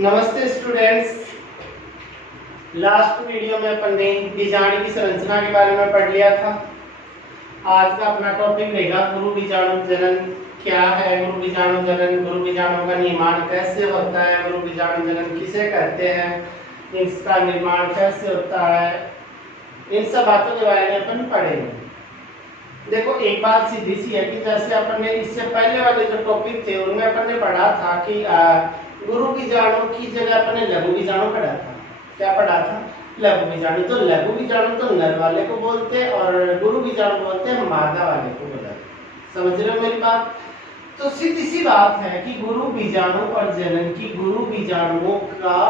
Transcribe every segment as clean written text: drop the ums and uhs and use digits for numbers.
नमस्ते students. Last video में अपन ने बीजाणु की संरचना के बारे में पढ़ लिया था। आज का अपना टॉपिक रहेगा गुरु बीजाणु जनन क्या है, गुरु बीजाणु जनन, गुरु बीजाणु का निर्माण कैसे होता है, गुरु बीजाणु जनन किसे कहते हैं, इसका निर्माण कैसे होता है, इन सब बातों के बारे में अपन पढ़ेंगे। देखो एक बात सीधी सी है कि जैसे अपन ने इससे पहले वाले जो टॉपिक थे उनमें अपन ने पढ़ा था कि गुरु बीजाणु की जगह अपन ने लघु बीजाणु पढ़ा था। क्या पढ़ा था? लघु बीजाणु। तो लघु बीजाणु तो नर वाले को बोलते हैं और गुरु बीजाणु बोलते हैं मादा वाले को बोलते हैं। समझ रहे हो मेरी बात? तो सीधी सी बात है कि गुरु बीजाणु और जनन की गुरु बीजाणुओं का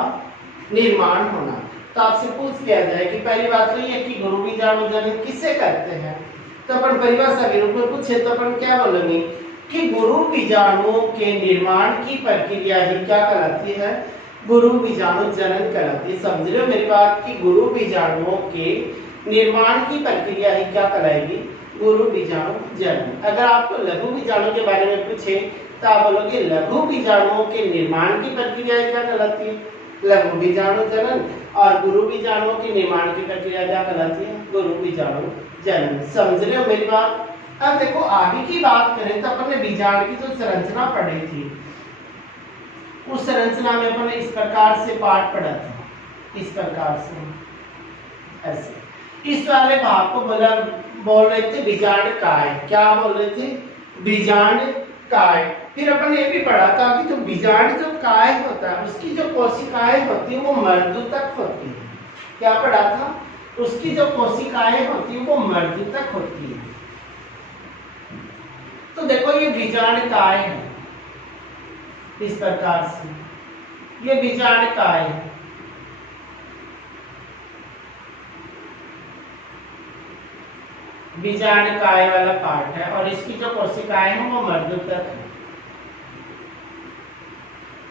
निर्माण होना। तो आपसे पूछ लिया जाए कि पहली बात तो ये है कि गुरु बीजाणु जनन किसे कहते हैं, तो अपन परिभाषा के रूप में पूछे तो अपन क्या बोलेंगे कि गुरु बीजाणुओं के निर्माण की प्रक्रिया ही क्या कहलाती है? गुरु बीजाणु जनन कहलाती है। समझ रहे हो मेरी बात कि गुरु बीजाणुओं के निर्माण की प्रक्रिया ही क्या कहलाएगी? गुरु बीजाणु जनन। अगर आपको लघु बीजाणु के बारे में पूछे तो आप बोलोगे लघु बीजाणुओं के निर्माण की प्रक्रिया क्या कहलाती है? लघु बीजाणु जनन। और गुरु बीजाणुओं के निर्माण की प्रक्रिया क्या कहलाती है? गुरु बीजाणु जनन। समझ रहे हो मेरी बात? अब देखो आगे की बात करें तो अपन ने बीजाणु की जो संरचना पढ़ी थी उस संरचना में अपन ने इस प्रकार से पाठ पढ़ा था, इस प्रकार से ऐसे। इस वाले भाग को बोल रहे थे बीजांड काय। क्या बोल रहे थे? बीजांड काय। फिर अपन ने ये भी पढ़ा था कि जो बीजांड जो काय होता है उसकी जो कोशिकाएं होती है वो मर्दूतक होती है। क्या पढ़ा था? उसकी जो कोशिकाएं होती है वो मर्दूतक होती है। तो देखो ये बीजांड काय है, इस प्रकार से ये बीजांड काय है। बीजांड काय वाला पार्ट है और इसकी जो कोशिकाएं हैं वो मर्दूतक है।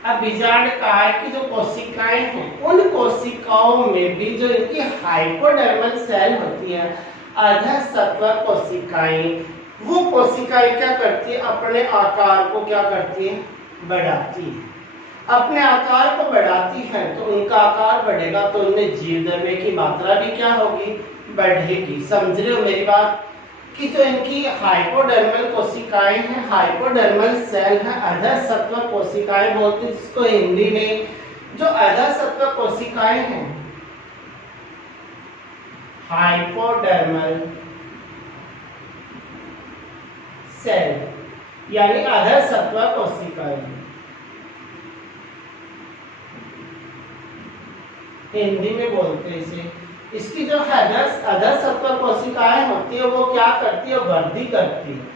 अब बीजांड काय की जो कोशिकाएं हैं उन कोशिकाओं में भी जो इनकी हाइपोडर्मल सेल होती है, अर्धसत्वक कोशिकाएं, वो कोशिकाएं क्या करती है? अपने आकार को क्या करती है? बढ़ाती है। अपने आकार को बढ़ाती है तो उनका आकार बढ़ेगा तो उनमें जीवद्रव्य की मात्रा भी क्या होगी? बढ़ेगी। समझ रहे हो मेरी बात कि जो इनकी हाइपोडर्मल कोशिकाएं हैं, हाइपोडर्मल सेल है, अर्धसत्वक कोशिकाएं बोलते हैं जिसको हिंदी में जो अर्धसत्वक कोशिकाएं हैं, हाइपोडर्मल सेल यानी अर्धसत्वक कोशिकाएं, हिंदी में बोलते हैं इसे। इसकी जो अर्धसत्वक कोशिकाएं होती है वो क्या करती है? वृद्धि करती है।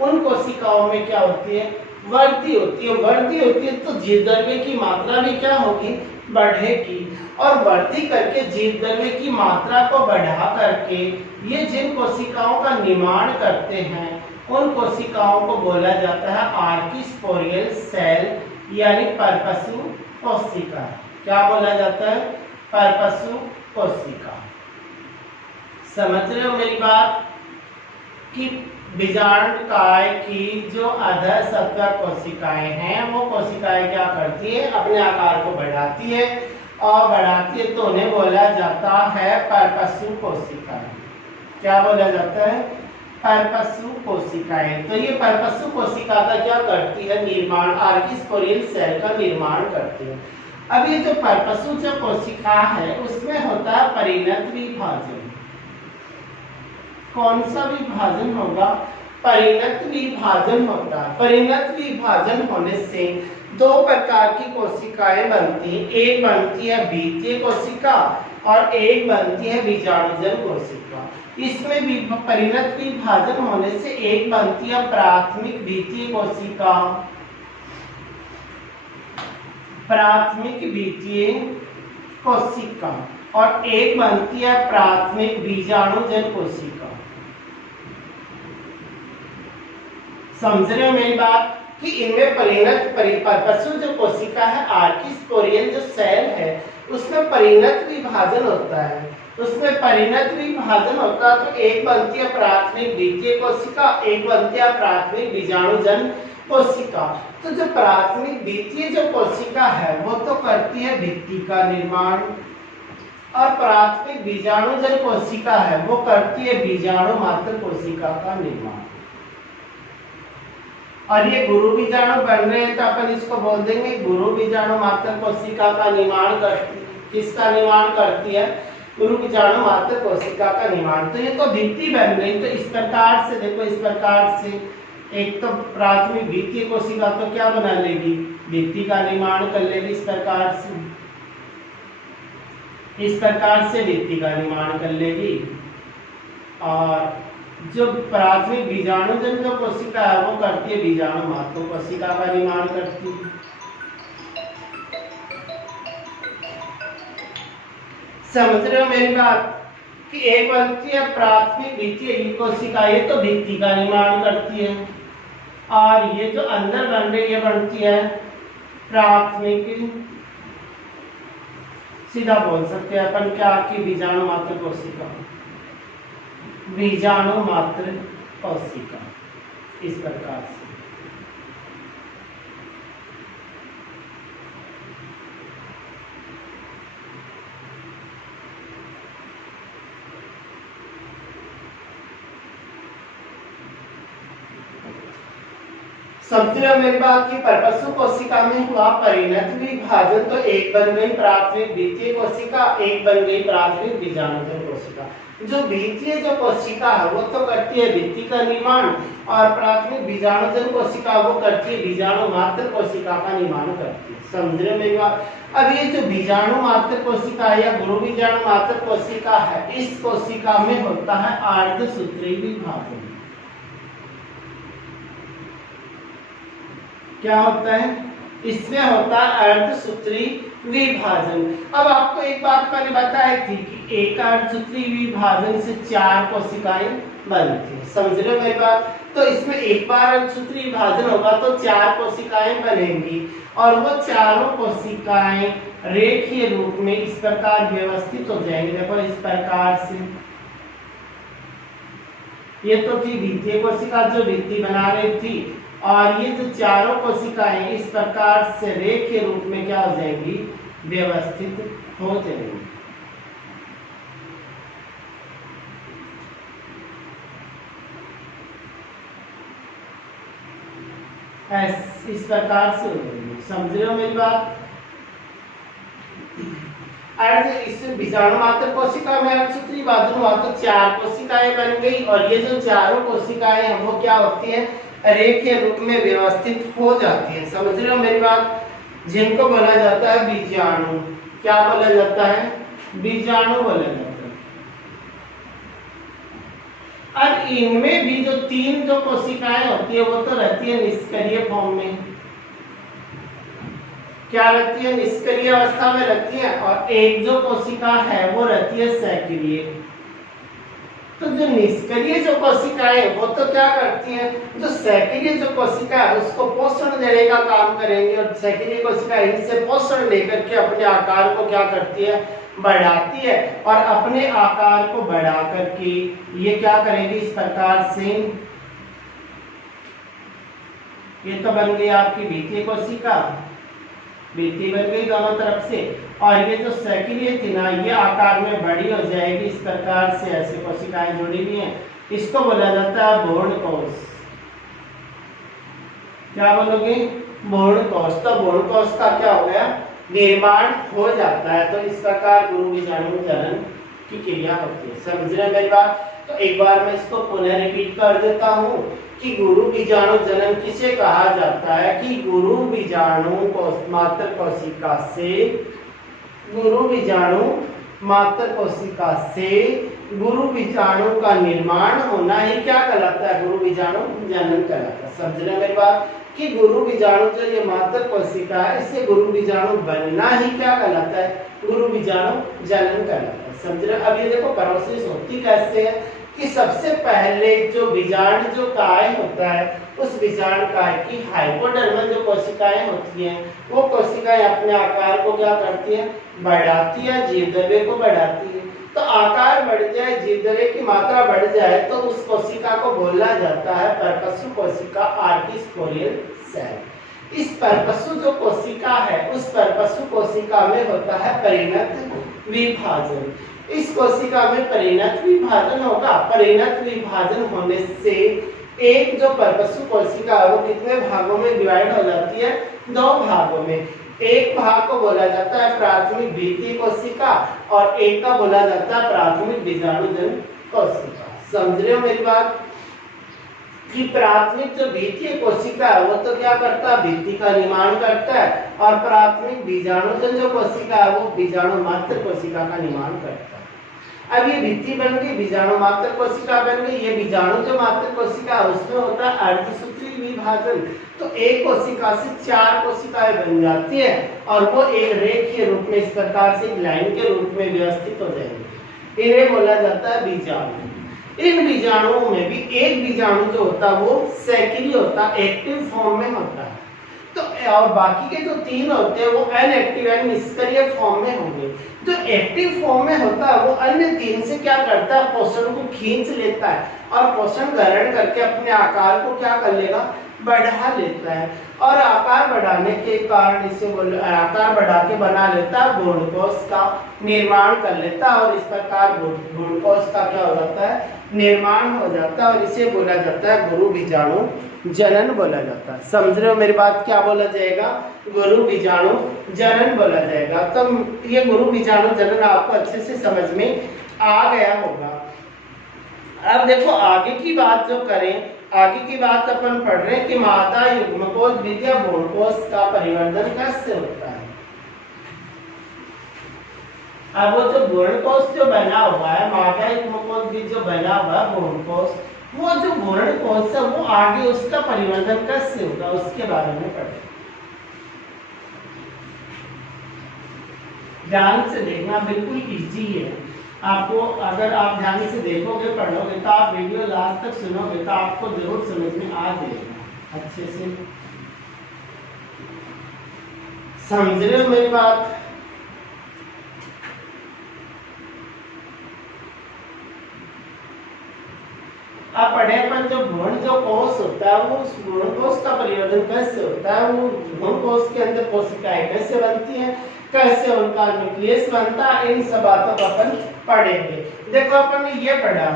उन कोशिकाओं में क्या होती है? वृद्धि होती है। वृद्धि होती है तो जीवद्रव्य की मात्रा भी क्या होगी? बढ़ेगी। और वृद्धि करके जीवद्रव्य की मात्रा को बढ़ा करके ये जिन कोशिकाओं का निर्माण करते हैं उन कोशिकाओं को बोला जाता है आर्किस्पोरियल सेल यानी परपसु कोशिका। क्या बोला जाता है? परपसु कोशिका। समझ रहे हो मेरी बात कि बीजांड काय की जो अर्धसत्वक कोशिकाएं हैं वो कोशिकाएं क्या करती है? अपने आकार को बढ़ाती है और बढ़ाती है तो उन्हें बोला जाता है परपसु कोशिकाएं। क्या बोला जाता है? परपसु कोशिकाएं। तो ये परपसु कोशिका का क्या करती है? निर्माण, आर्किस्पोरियल सेल का निर्माण करती है। अब ये जो परपसु जो कोशिका है उसमें होता है परिणत विभाजन। कौन सा विभाजन होगा? परिणत विभाजन होता है। परिणत विभाजन होने से दो प्रकार की कोशिकाएं बनती हैं। एक बनती है बीजीय कोशिका और एक बनती है बीजाणुजन कोशिका। इसमें भी परिणत विभाजन होने से एक बनती है प्राथमिक बीजीय कोशिका, प्राथमिक बीजीय कोशिका, और एक बनती है प्राथमिक बीजाणुजन कोशिका। समझ रहे हो मेरी बात कि इनमें परिणत परपसु जो कोशिका है, आर्किस्पोरियल जो सेल है उसमें परिणत विभाजन होता है। उसमें परिणत विभाजन होता है तो एक बनती है प्राथमिक बीजीय कोशिका, एक बनती है प्राथमिक बीजाणुजन कोशिका। तो जो प्राथमिक द्वितीय जो कोशिका है वो तो करती है भित्ति का निर्माण, और प्राथमिक बीजाणुजन कोशिका है वो करती है बीजाणु मात्र कोशिका का निर्माण। और ये गुरु बीजाणु बन रहे हैं तो अपन इसको बोल देंगे गुरु बीजाणु मात्र कोशिका का निर्माण करती है। किसका निर्माण करती है? गुरु बीजाणु मात्र कोशिका का निर्माण। तो ये तो भित्ति बन गई। तो इस प्रकार से देखो, इस प्रकार से एक तो प्राथमिक द्वितीय कोशिका तो क्या बना लेगी? भित्ति का निर्माण कर लेगी। इस प्रकार से भित्ति का निर्माण कर लेगी। और जो प्राथमिक बीजाणुजन जो कोशिका है वो करती है बीजाणु मात्र कोशिका का निर्माण करती है। समझ रहे हो मेरी बात? कि एक बनती है प्राथमिक द्वितीय कोशिका, ये तो भित्ति का निर्माण करती है, और ये जो अंदर बन रही है बनती है प्राथमिक, सीधा बोल सकते हैं अपन क्या कि बीजाणु मात्र कोशिका, बीजाणु मात्र कोशिका। इस प्रकार से समझ रहे हो मेरी बात? की परपसु कोशिका में हुआ परिणत विभाजन, तो एक बन गई प्राथमिक द्वितीय कोशिका, एक बन गई प्राथमिक बीजाणुजन कोशिका। जो द्वितीय जो कोशिका है वो तो करती है भित्ति का निर्माण, और प्राथमिक बीजाणुजन कोशिका वो करती है बीजाणु मात्र कोशिका का निर्माण करती है। समझ रहे हो मेरी बात? अब ये जो बीजाणु मात्र कोशिका है या गुरु बीजाणु मात्र कोशिका है, इस कोशिका में होता है अर्धसूत्री विभाजन। क्या होता है? इसमें होता है अर्धसूत्री विभाजन। अब आपको एक बात मैंने बताई थी कि एक अर्धसूत्री विभाजन से 4 कोशिकाएं बनती है। समझ रहे हो मेरी बात? तो इसमें एक बार अर्धसूत्री विभाजन होगा तो 4 कोशिकाएं बनेंगी, और वो चारों कोशिकाएं रेखीय रूप में इस प्रकार व्यवस्थित हो जाएंगी। देखो इस प्रकार से, ये तो थी द्वितीय कोशिका जो भित्ति बना रही थी, और ये जो चारों कोशिकाएं इस प्रकार से रेखीय रूप में क्या हो जाएंगी? व्यवस्थित हो जाएंगी। इस प्रकार से हो जाएंगी। समझ रहे हो मेरी बात? इस बीजाणु मात्र कोशिका में अर्धसूत्री विभाजन हुआ तो 4 कोशिकाएं बन गई, और ये जो चारों कोशिकाएं हैं वो क्या होती है? रेखीय रूप में व्यवस्थित हो जाती है। समझ रहे हो मेरी बात? जिनको बोला जाता है बीजाणु। क्या बोला जाता है? बीजाणु बोला जाता है। अब इनमें भी जो 3 जो कोशिकाएं होती है वो तो रहती है निष्क्रिय फॉर्म में। क्या रहती है? निष्क्रिय अवस्था में रहती है, और एक जो कोशिका है वो रहती है सक्रिय। तो जो निष्क्रिय जो कोशिकाएं वो तो क्या करती हैं? जो सक्रिय जो कोशिका है उसको पोषण देने का काम करेंगे, और सक्रिय कोशिका इनसे पोषण लेकर के अपने आकार को क्या करती है? बढ़ाती है, और अपने आकार को बढ़ा करके ये क्या करेंगे? इस प्रकार से ये तो बन गई आपकी द्वितीय कोशिका, भित्ति बन गई दोनों तरफ से, और ये जो सक्रिय थी ना ये आकार में बड़ी हो जाएगी। इस प्रकार से ऐसे कोशिकाएं जुड़ी हुई हैं, इसको बोला जाता है भ्रूण कोश। क्या बोलोगे? भ्रूण कोश। तो भ्रूण कोश का क्या हो गया? निर्माण हो जाता है। तो इस प्रकार गुरु बीजाणु जनन की क्रिया होती है। समझ रहे मेरी बात? तो एक बार मैं इसको पुनः रिपीट कर देता हूँ कि गुरु बीजाणु जनन किसे कहा जाता है? कि गुरु बीजाणु मात्र कोशिका से, गुरु बीजाणु मात्र कोशिका से गुरु बीजाणु का निर्माण होना ही क्या कहलाता है? गुरु बीजाणु जनन कहलाता है। समझ रहे मेरी बात? कि गुरु बीजाणु जो ये मात्र कोशिका है इससे गुरु बीजाणु बनना ही क्या कहलाता है? गुरु बीजाणु जनन कहलाता है। समझ रहे? अब ये देखो प्रोसेस होती कैसे है कि सबसे पहले जो बीजाणु जो काय होता है उस बीजाणु काय की हाइपोडर्मल जो कोशिकाएं होती हैं वो कोशिकाएं अपने आकार को क्या करती है? बढ़ाती है, जीवद्रव्य को बढ़ाती है। तो आकार बढ़ जाए, जीवदरे की मात्रा बढ़ जाए तो उस कोशिका को बोला जाता है परपसु कोशिका, आर्किस्पोरियल सेल। इस परपसु जो कोशिका है उस परपसु कोशिका में होता है परिणत विभाजन। इस कोशिका में परिणत विभाजन होगा। परिणत विभाजन होने से एक जो परपसु कोशिका है वो कितने भागों में डिवाइड हो जाती है? 2 भागों में। एक भाग को बोला जाता है प्राथमिक द्वितीय कोशिका और एक का बोला जाता है प्राथमिक बीजाणुजन कोशिका। समझ रहे हो मेरी बात? कि प्राथमिक जो द्वितीय कोशिका है वो तो क्या करता है? भित्ति का निर्माण करता है और प्राथमिक बीजाणुजन जो कोशिका है वो बीजाणु मात्र कोशिका का निर्माण करता है। अब ये भित्ति बन गई, बीजाणु मात्र कोशिका बन गई, ये बीजाणु जो मात्र कोशिका है उसमें होता है अर्धसूत्री विभाजन। तो एक कोशिका से 4 कोशिकाएं बन जाती है और वो एक रेखीय रूप में इस प्रकार से लाइन के रूप में व्यवस्थित हो जाएंगे। इन्हें बोला जाता है बीजाणु। इन बीजाणुओं में भी एक बीजाणु जो होता है वो सक्रिय होता है, एक्टिव फॉर्म में होता है। तो और बाकी के जो 3 होते हैं वो अनएक्टिव यानी निष्क्रिय फॉर्म में होंगे। जो एक्टिव फॉर्म में होता है वो अन्य 3 से क्या करता है? पोषण को खींच लेता है और पोषण ग्रहण करके अपने आकार को क्या कर लेगा? बढ़ा लेता है और आकार बढ़ाने के कारण इसे आकार बढ़ा के बना लेता है, भ्रूणकोश का निर्माण कर लेता है और इस प्रकार भ्रूणकोश का क्या हो जाता है? निर्माण हो जाता है और इसे बोला जाता है गुरु बीजाणु जनन बोला जाता है। समझ रहे हो मेरी बात? क्या बोला जाएगा? गुरु बीजाणु जनन बोला जाएगा। तो ये गुरु बीजाणु जनन आपको अच्छे से समझ में आ गया होगा। अब देखो आगे की बात जो करें, आगे की बात अपन पढ़ रहे हैं कि मादा युग्मकोश बीज या भ्रूणकोश का परिवर्धन कैसे होता है। अब वो जो भ्रूणकोश जो बना हुआ है, मादा युग्मकोश बीज जो बना हुआ है भ्रूणकोश, वो जो भ्रूणकोश है वो आगे उसका परिवर्धन कैसे होगा उसके बारे में पढ़ें। ध्यान से देखना, बिल्कुल इजी है। आपको अगर आप ध्यान से देखोगे पढ़ोगे तो आप वीडियो लास्ट तक सुनोगे तो आपको जरूर समझ में आ जाएगा अच्छे से। समझ रहे हो मेरी बात? आप पढ़े अपन जो भ्रूण जो कोश होता है वो उस भ्रूण कोश का परिवर्धन कैसे होता है, वो भ्रूण कोश के अंदर कोशिकाएं कैसे बनती हैं, कैसे उनका न्यूक्लियस बनता है, इन सब बातों को अपन पढ़ेंगे। देखो अपन ने ये पढ़ा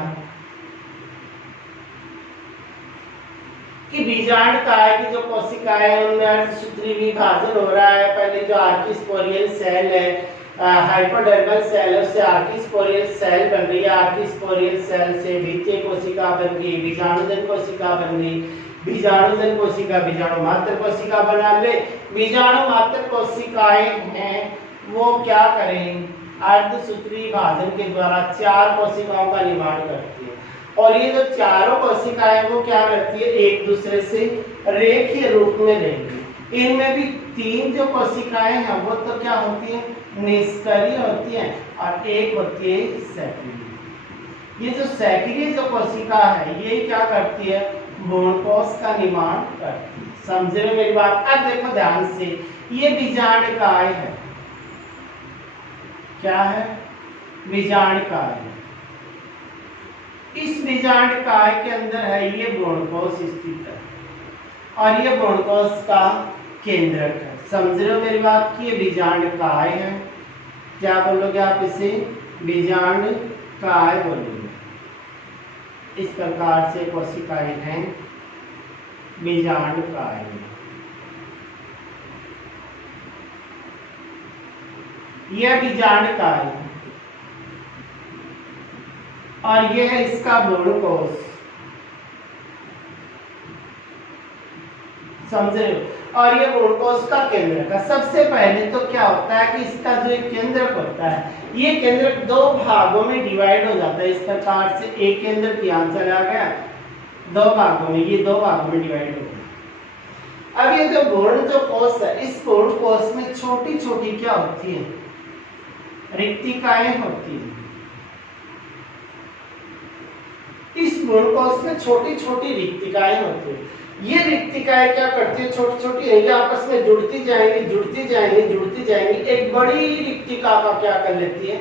कि बीजांडकाय की जो कोशिकाएं हैं उनमें अर्धसूत्री विभाजन हो रहा है। पहले जो आर्किस्पोरियल सेल है, हाइपोडर्मल सेल है, उससे आर्किस्पोरियल सेल बन रही है। आर्किस्पोरियल सेल से द्वितीय कोशिका बन गई, बीजाणुजन कोशिका बन गई, बीजाणुजन कोशिका बीजाणु मात्र कोशिका बना ले। बीजाणु मात्र कोशिकाएं हैं वो क्या करें? अर्धसूत्री विभाजन के द्वारा 4 कोशिकाओं का निर्माण करती है और ये जो चारों कोशिकाएं वो क्या करती है? एक दूसरे से रेखीय रूप में रहेंगी। इनमें भी 3 जो कोशिकाएं हैं वो तो क्या होती है? निष्क्रिय होती हैं और एक होती है सक्रिय। ये जो सक्रिय जो कोशिका है ये क्या करती है? भ्रूणकोश का निर्माण करती है। समझ रहे मेरी बात? अब देखो ध्यान से, ये बीजांडकाय है। क्या है? बीजांडकाय। इस बीजांडकाय के अंदर है ये भ्रूणकोश स्थित है और ये भ्रूणकोश का केंद्रक है। समझ रहे हो मेरी बात? की ये बीजांडकाय है। क्या बोलोगे आप इसे? बीजांडकाय बोलोगे। इस प्रकार से कोशिकाएं हैं बीजांडकाय। यह बीजांडकाय और यह है इसका भ्रूणकोश। समझ रहे हो? और ये भ्रूणकोश का केंद्रक है। सबसे पहले तो क्या होता है कि इसका जो एक केंद्रक होता है, ये केंद्रक 2 भागों में डिवाइड हो जाता है। इस प्रकार से एक केंद्रक यहाँ चला गया, 2 भागों में, ये 2 भागों में डिवाइड हो गया। अब ये जो भ्रूण जो कोश है, इस भ्रूण कोश में छोटी छोटी क्या होती है? रिक्तिकाएं होती है। इस भ्रूणकोश में छोटी छोटी रिक्तिकाएं होती है। ये रिक्तिकाएं क्या करती है? छोटी छोटी ये आपस में जुड़ती जाएंगी, जुड़ती जाएंगी, जुड़ती जाएंगी, एक बड़ी रिक्तिका का क्या कर लेती है?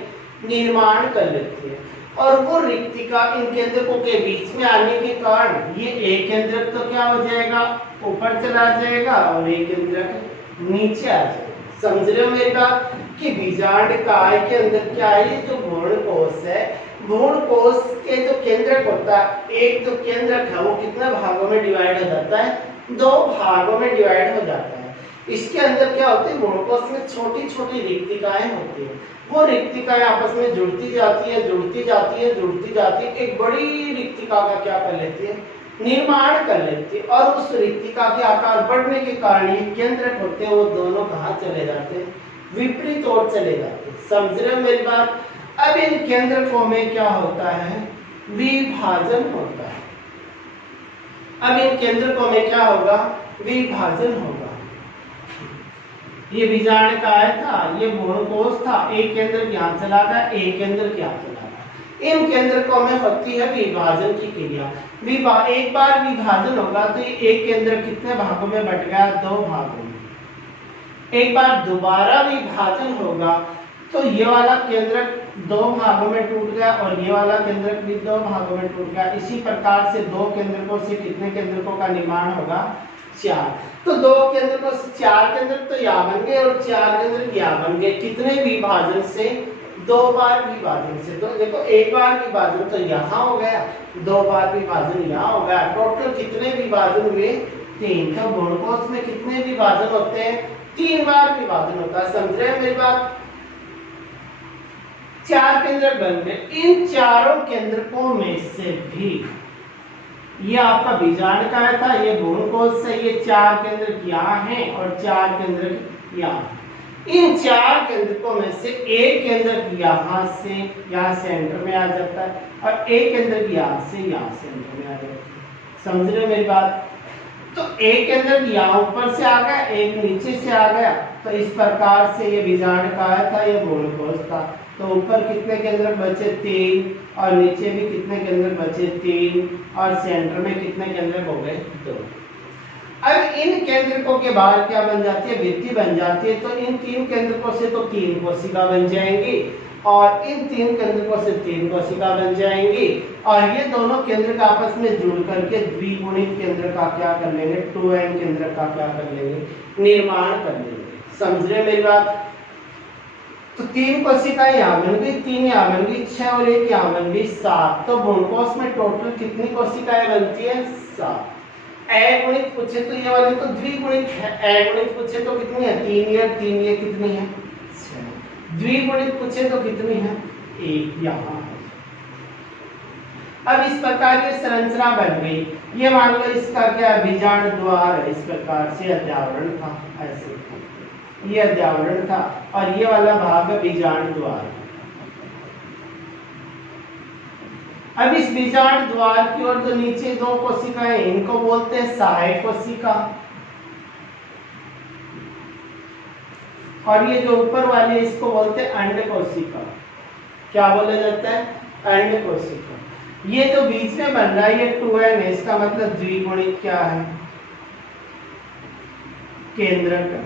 निर्माण कर लेती है। और वो रिक्तिका इन केंद्रकों के बीच में आने के कारण ये एक केंद्रक तो क्या हो जाएगा, ऊपर चला जाएगा और एक केंद्रक नीचे आ जाएगा। समझ रहे हो मेरी बात कि बीजांडकाय के अंदर क्या है, ये जो भ्रूण कोश है, भ्रूण कोश के जो केंद्रक होता है, एक जो केंद्रक है वो कितने भागों में डिवाइड हो जाता है, 2 भागों में डिवाइड हो जाता है। इसके अंदर क्या होते हैं, भ्रूण कोश में छोटी छोटी रिक्तिकाएं होती है। वो रिक्तिकाएं आपस में जुड़ती जाती है, जुड़ती जाती है, जुड़ती जाती है, एक बड़ी रिक्तिका का क्या कर लेती है, निर्माण कर लेती है। और उस रिक्तिका के आकार बढ़ने के कारण ये केंद्रक होते हैं वो दोनों कहाँ चले जाते हैं, विपरीत ओर चले जाते हैं। समझ रहे हो मेरी बात। अब इन केंद्रकों में क्या होता है, विभाजन होता है। अब इन केंद्रकों में क्या होगा, विभाजन होगा। ये बीजांडकाय था, ये भ्रूणकोश था, एक केंद्रक यहाँ चला गया, एक केंद्रक यहाँ चला गया। इन केंद्रकों में होती है विभाजन की क्रिया। एक बार विभाजन होगा तो एक केंद्र कितने भागों में बट गया, 2 भागों में। एक बार दोबारा विभाजन होगा तो ये वाला केंद्रक 2 भागों में टूट गया और ये वाला केंद्रक भी 2 भागों में टूट गया। इसी प्रकार से 2 केंद्रकों से कितने केंद्रकों का निर्माण होगा, 4। तो 2 केंद्रकों से 4 केंद्रक तो यहाँ बन गए और 4 केंद्रक यहाँ बन गए। कितने विभाजन से, 2 बार विभाजन से। तो देखो एक बार विभाजन तो यहाँ हो गया, 2 बार विभाजन यहाँ हो गया। टोटल कितने विभाजन हुए, 3। तो भ्रूणकोश में कितने विभाजन होते हैं, 3 बार विभाजन होता है। समझ रहे हैं मेरी बात। 4 केंद्रक बन गए। इन चारों केंद्रकों में से भी ये आपका बीजांडकाय था, ये भ्रूणकोश से, ये 4 केंद्रक यहाँ हैं और 4 केंद्रक यहाँ। इन 4 केंद्रकों में से एक केंद्रक यहाँ से यहाँ सेंटर में आ जाता है और एक केंद्रक यहाँ से यहाँ सेंटर में आ जाता है। समझ रहे मेरी बात। तो एक केंद्रक यहाँ ऊपर से आ गया, एक नीचे से आ गया। तो इस प्रकार से ये बीजांडकाय था, ये भ्रूणकोश था। तो ऊपर कितने केंद्रक बचे, 3, और नीचे भी कितने केंद्रक बचे, 3, और सेंटर में कितने केंद्रक हो गए, 2। अब इन केंद्रकों के बाहर क्या बन जाती है, भित्ति बन जाती है। तो इन 3 केंद्रकों से तो 3 कोशिका बन जाएंगी और इन 3 केंद्रकों से 3 कोशिका बन जाएंगी और ये दोनों केंद्रक आपस में जुड़ करके द्विगुणित केंद्र का क्या कर लेंगे, 2n केंद्र का क्या कर लेंगे, निर्माण कर लेंगे। समझ रहे मेरी बात। तो 3 कोशिकाएं यहाँ बन गई, 3 यहाँ बन गई, 6 और 1 यहाँ बन गई, 7। तो भ्रूणकोश में टोटल कितनी कोशिकाएं बनती है, 7। अगुणित पूछे तो ये वाली तो द्विगुणित है, अगुणित पूछे तो कितनी है, 3 ये कितनी है, 6। द्विगुणित पूछे तो कितनी है, 1 यहाँ। अब इस प्रकार की संरचना बन गई। ये मान लो इसका क्या बीजांड द्वार है, इस प्रकार से अध्यावरण था, ऐसे ये अध्यावरण था और ये वाला भाग है बीजांड द्वार। अब इस बीजांड द्वार की ओर जो नीचे 2 कोशिकाएं, इनको बोलते हैं सहायक कोशिका, और ये जो ऊपर वाली इसको बोलते हैं अंड कोशिका। क्या बोला जाता है, अंड कोशिका। ये जो बीच में बन रहा है ये 2n है, इसका मतलब द्विगुणित क्या है, केंद्रक है।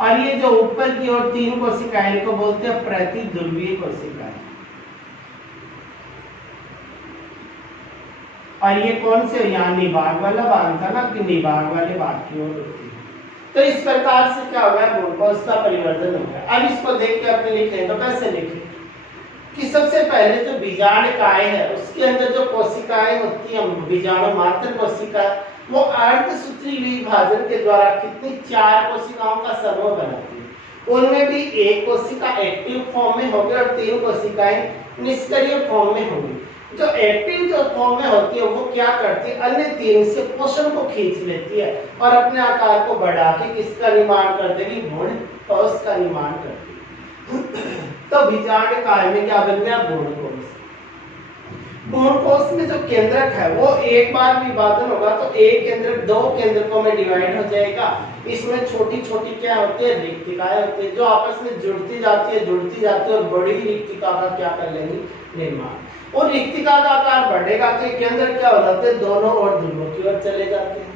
और ये जो ऊपर की ओर 3 कोशिकाएं, इनको बोलते हैं प्रतिध्रुवीय कोशिकाएं। और ये कौन से, यहाँ निभाग वाला भाग था ना, कि निभाग वाले भाग की ओर होती है। तो इस प्रकार से क्या हो गया, भ्रूणकोश का परिवर्तन हो गया। अब इसको देख के अपने लिखे तो कैसे लिखे कि सबसे पहले जो बीजांडकाय है उसके अंदर जो कोशिकाएं होती हैं, बीजाणु मात्र कोशिका, वो अर्धसूत्री विभाजन के द्वारा कितनी 4 कोशिकाओं का समूह बनाती है। उनमें भी एक कोशिका एक्टिव फॉर्म में होगी और 3 कोशिकाएं निष्क्रिय फॉर्म में होगी। जो एक्टिव जो फॉर्म में होती है वो क्या करती है, अन्य 3 से पोषण को खींच लेती है और अपने आकार को बढ़ा के किसका निर्माण कर देगी, भ्रूणकोश का निर्माण करती है। तो बीजांडकाय में क्या बन गया, भ्रूणकोश। भ्रूणकोश में जो केंद्रक है वो एक बार विभाजन होगा तो एक केंद्रक 2 केंद्रकों में डिवाइड हो जाएगा। इसमें छोटी छोटी क्या होती है, रिक्तिकाएं होती है जो आपस में जुड़ती जाती है, जुड़ती जाती है और बड़ी रिक्तिका का क्या कर लेंगी, निर्माण। और रिक्तिका का आकार बढ़ेगा तो केंद्र क्या हो जाते हैं, दोनों ओर ध्रुवों की ओर चले जाते हैं।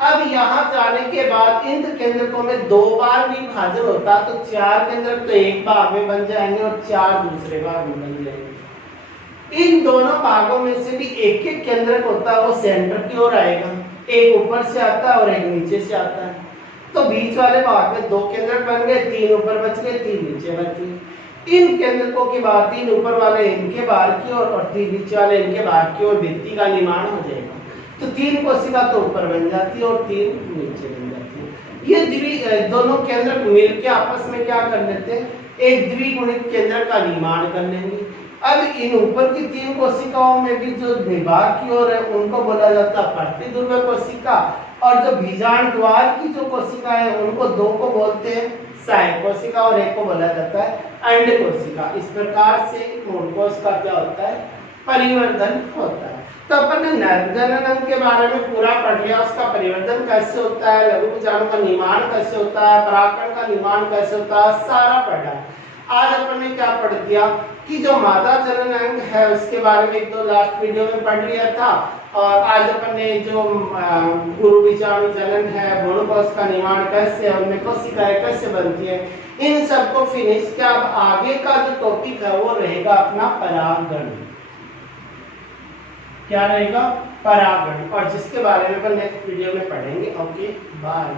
अब यहाँ जाने के बाद इन केंद्रकों में 2 बार विभाजन होता तो 4 केंद्रक तो एक भाग में बन जाएंगे और 4 दूसरे भाग में बन जाएंगे। इन दोनों भागों में से भी एक एक केंद्रक होता है, वो सेंटर की ओर आएगा, एक ऊपर से आता है और एक नीचे से आता है। तो बीच वाले भाग में 2 केंद्रक बन गए, 3 ऊपर बच गए, 3 नीचे बच गए। इन केंद्रकों की बाहर 3 ऊपर वाले इनके बाहर की ओर और 3 नीचे वाले इनके बाहर की ओर भित्ति का निर्माण हो जाएगा। तो 3 कोशिका तो ऊपर बन जाती है और 3 नीचे बन जाती है। ये दोनों केंद्रक मिलकर आपस में क्या कर लेते हैं, एक द्विगुणित केंद्र का निर्माण कर लेंगे। अब इन ऊपर की 3 कोशिकाओं में भी जो विभाग की ओर है उनको बोला जाता है प्रतिध्रुव कोशिका, और जो बीजांड द्वार की जो कोशिका है उनको 2 को बोलते हैं सहायक कोशिका और एक को बोला जाता है अंड कोशिका। इस प्रकार से मूल कोश का क्या होता है, परिवर्धन होता है। तो अपन ने नरजनन के बारे में पूरा पढ़ लिया, उसका परिवर्धन कैसे होता है, लघु बीजाणु का निर्माण कैसे होता है, परागकण का निर्माण कैसे होता है, सारा पढ़ा है। आज अपन ने क्या पढ़ दिया कि जो मादा जनन अंग है उसके बारे में 1-2 लास्ट वीडियो में पढ़ लिया था, और आज अपन ने जो गुरु बीजाणु जनन है, भ्रूण कोश का निर्माण कैसे है, उनमें कोशिकाएं कैसे बनती है, इन सबको फिनिश किया। अब आगे का जो टॉपिक है वो रहेगा अपना परागण। क्या रहेगा, परागण, और जिसके बारे में अपन नेक्स्ट वीडियो में पढ़ेंगे। Okay, bye.